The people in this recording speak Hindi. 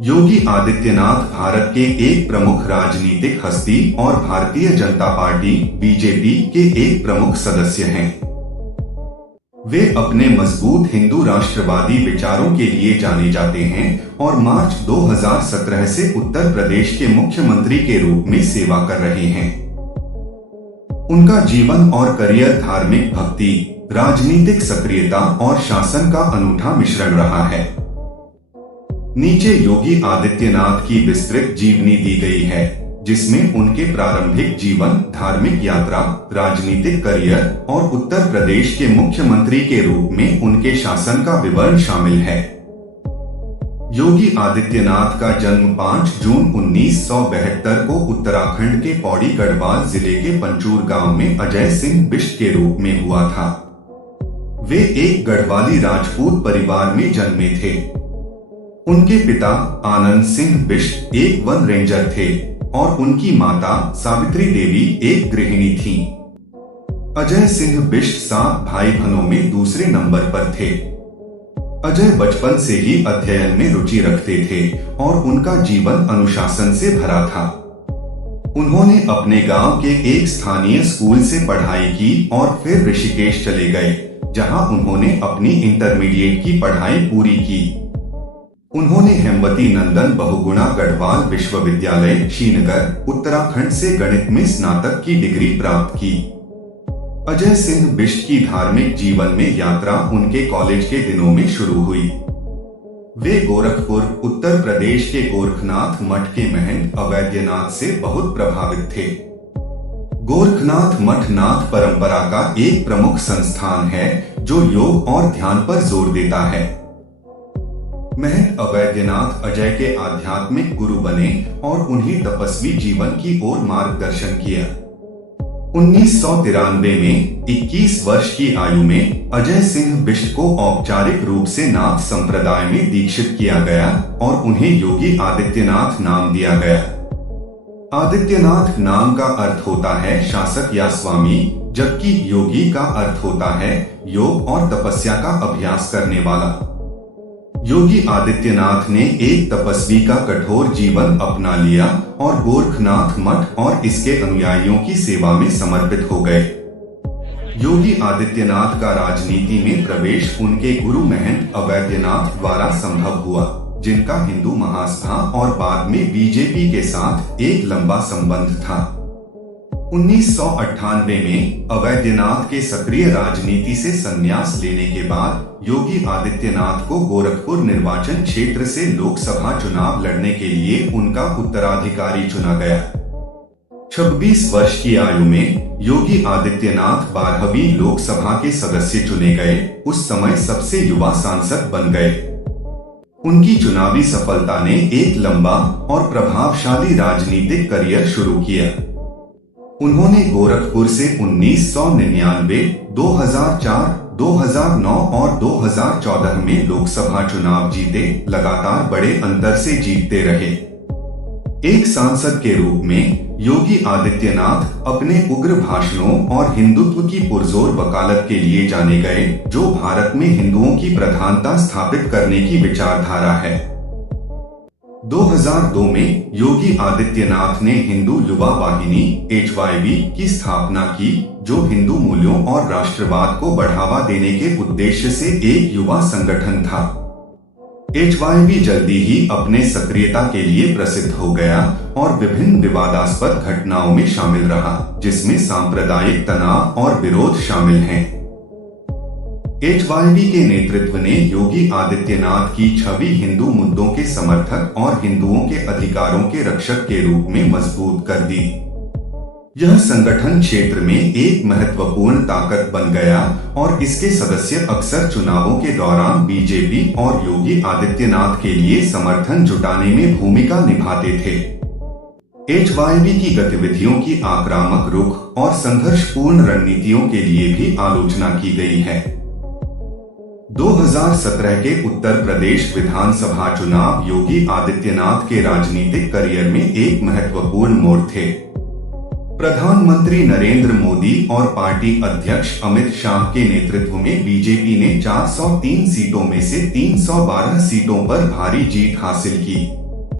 योगी आदित्यनाथ भारत के एक प्रमुख राजनीतिक हस्ती और भारतीय जनता पार्टी बीजेपी के एक प्रमुख सदस्य हैं। वे अपने मजबूत हिंदू राष्ट्रवादी विचारों के लिए जाने जाते हैं और मार्च 2017 से उत्तर प्रदेश के मुख्यमंत्री के रूप में सेवा कर रहे हैं। उनका जीवन और करियर धार्मिक भक्ति, राजनीतिक सक्रियता और शासन का अनूठा मिश्रण रहा है। नीचे योगी आदित्यनाथ की विस्तृत जीवनी दी गई है, जिसमें उनके प्रारंभिक जीवन, धार्मिक यात्रा, राजनीतिक करियर और उत्तर प्रदेश के मुख्यमंत्री के रूप में उनके शासन का विवरण शामिल है। योगी आदित्यनाथ का जन्म 5 जून 1972 को उत्तराखंड के पौड़ी गढ़वाल जिले के पंचूर गांव में अजय सिंह बिष्ट के रूप में हुआ था। वे एक गढ़वाली राजपूत परिवार में जन्मे थे। उनके पिता आनंद सिंह बिष्ट एक वन रेंजर थे और उनकी माता सावित्री देवी एक गृहिणी थीं। अजय सिंह बिष्ट 7 भाई बहनों में दूसरे नंबर पर थे। अजय बचपन से ही अध्ययन में रुचि रखते थे और उनका जीवन अनुशासन से भरा था। उन्होंने अपने गांव के एक स्थानीय स्कूल से पढ़ाई की और फिर ऋषिकेश चले गए, जहां उन्होंने अपनी इंटरमीडिएट की पढ़ाई पूरी की। उन्होंने हेमवती नंदन बहुगुणा गढ़वाल विश्वविद्यालय श्रीनगर उत्तराखंड से गणित में स्नातक की डिग्री प्राप्त की। अजय सिंह बिष्ट की धार्मिक जीवन में यात्रा उनके कॉलेज के दिनों में शुरू हुई। वे गोरखपुर उत्तर प्रदेश के गोरखनाथ मठ के महंत अवैद्यनाथ से बहुत प्रभावित थे। गोरखनाथ मठ नाथ परंपरा का एक प्रमुख संस्थान है जो योग और ध्यान पर जोर देता है। महंत अवैद्यनाथ अजय के आध्यात्मिक गुरु बने और उन्हें तपस्वी जीवन की ओर मार्गदर्शन किया। 1993 में 21 वर्ष की आयु में अजय सिंह बिष्ट को औपचारिक रूप से नाथ संप्रदाय में दीक्षित किया गया और उन्हें योगी आदित्यनाथ नाम दिया गया। आदित्यनाथ नाम का अर्थ होता है शासक या स्वामी, जबकि योगी का अर्थ होता है योग और तपस्या का अभ्यास करने वाला। योगी आदित्यनाथ ने एक तपस्वी का कठोर जीवन अपना लिया और गोरखनाथ मठ और इसके अनुयायियों की सेवा में समर्पित हो गए। योगी आदित्यनाथ का राजनीति में प्रवेश उनके गुरु महंत अवैद्यनाथ द्वारा संभव हुआ, जिनका हिंदू महासभा और बाद में बीजेपी के साथ एक लंबा संबंध था। 1998 में अवैद्यनाथ के सक्रिय राजनीति से संन्यास लेने के बाद योगी आदित्यनाथ को गोरखपुर निर्वाचन क्षेत्र से लोकसभा चुनाव लड़ने के लिए उनका उत्तराधिकारी चुना गया। 26 वर्ष की आयु में योगी आदित्यनाथ 12वीं लोकसभा के सदस्य चुने गए, उस समय सबसे युवा सांसद बन गए। उनकी चुनावी सफलता ने एक लंबा और प्रभावशाली राजनीतिक करियर शुरू किया। उन्होंने गोरखपुर से 1999, 2004, 2009 और 2014 में लोकसभा चुनाव जीते, लगातार बड़े अंतर से जीतते रहे। एक सांसद के रूप में योगी आदित्यनाथ अपने उग्र भाषणों और हिंदुत्व की पुरजोर वकालत के लिए जाने गए, जो भारत में हिंदुओं की प्रधानता स्थापित करने की विचारधारा है। 2002 में योगी आदित्यनाथ ने हिंदू युवा वाहिनी HYV की स्थापना की, जो हिंदू मूल्यों और राष्ट्रवाद को बढ़ावा देने के उद्देश्य से एक युवा संगठन था। HYV जल्दी ही अपने सक्रियता के लिए प्रसिद्ध हो गया और विभिन्न विवादास्पद घटनाओं में शामिल रहा, जिसमें सांप्रदायिक तनाव और विरोध शामिल हैं। HYV के नेतृत्व ने योगी आदित्यनाथ की छवि हिंदू मुद्दों के समर्थक और हिंदुओं के अधिकारों के रक्षक के रूप में मजबूत कर दी। यह संगठन क्षेत्र में एक महत्वपूर्ण ताकत बन गया और इसके सदस्य अक्सर चुनावों के दौरान बीजेपी और योगी आदित्यनाथ के लिए समर्थन जुटाने में भूमिका निभाते थे। HYV की गतिविधियों की आक्रामक रुख और संघर्षपूर्ण रणनीतियों के लिए भी आलोचना की गई है। 2017 के उत्तर प्रदेश विधानसभा चुनाव योगी आदित्यनाथ के राजनीतिक करियर में एक महत्वपूर्ण मोड़ थे। प्रधानमंत्री नरेंद्र मोदी और पार्टी अध्यक्ष अमित शाह के नेतृत्व में बीजेपी ने 403 सीटों में से 312 सीटों पर भारी जीत हासिल की।